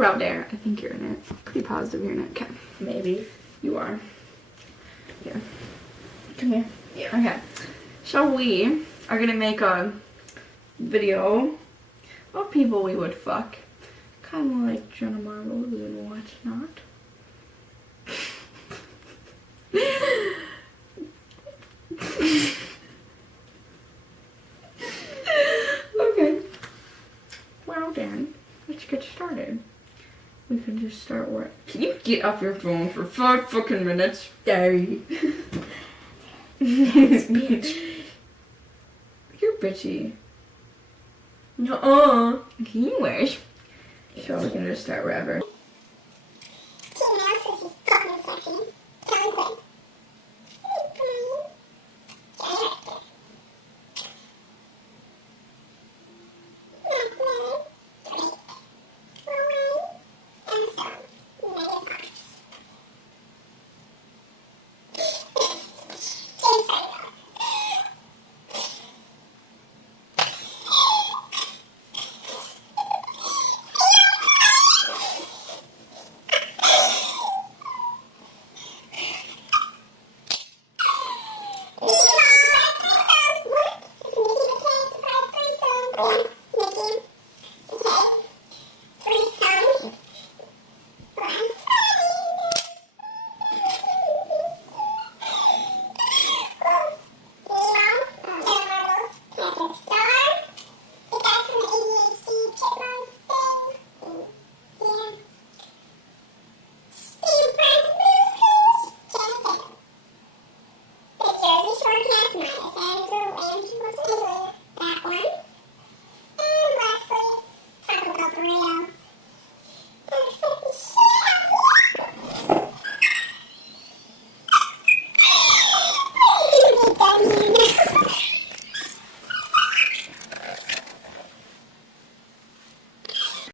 we're out there. I think you're in it. Pretty positive you're in it. Okay. Maybe. You are. Here. Come here. Yeah. Okay. So we are gonna make a video of people we would fuck. Kind of like Jenna Marbles and whatnot. Okay. Well then, let's get started. We can just start work. Can you get off your phone for 5 fucking minutes? Sorry. Bitch. You're bitchy. No. Can you wish? So we can just start wherever.